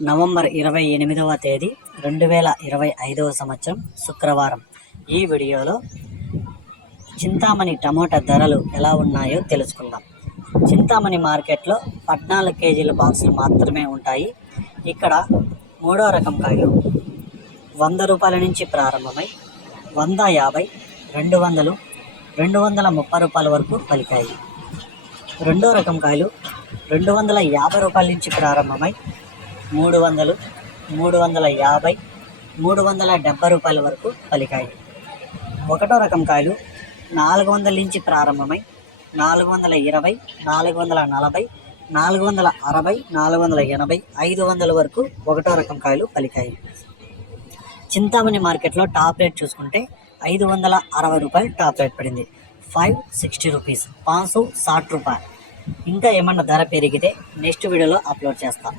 November ఇరవై ఎనిమిదవ తేదీ రెండు వేల ఇరవై ఐదవ సంవత్సరం శుక్రవారం. ఈ వీడియోలో చింతామణి టమోటా ధరలు ఎలా ఉన్నాయో తెలుసుకుందాం. చింతామణి మార్కెట్లో పద్నాలుగు కేజీల బాక్సులు మాత్రమే ఉంటాయి. ఇక్కడ మూడో రకం కాయలు. వంద రూపాయల నుంచి ప్రారంభమై వంద యాభై రెండు వందలు రెండు వందల ముప్పై రూపాయల వరకు పలికాయి. రెండో రకం కాయలు రెండు వందల యాభై రూపాయల నుంచి ప్రారంభమై మూడు వందలు మూడు వందల యాభై మూడు వందల డెబ్బై రూపాయల వరకు పలికాయి. ఒకటో రకం కాయలు నాలుగు వందల నుంచి ప్రారంభమై నాలుగు వందల ఇరవై నాలుగు వందల నలభై నాలుగు వందల అరవై నాలుగు వందల ఎనభై ఐదు వందల వరకు ఒకటో రకం కాయలు పలికాయి. చింతామణి మార్కెట్లో టాప్ రేట్ చూసుకుంటే ఐదు వందల అరవై రూపాయలు టాప్ రేట్ పడింది. ఫైవ్ సిక్స్టీ రూపీస్ పాంచు సాట్ రూపాయలు ఇంకా ఏమన్నా ధర పెరిగితే నెక్స్ట్ వీడియోలో అప్లోడ్ చేస్తాను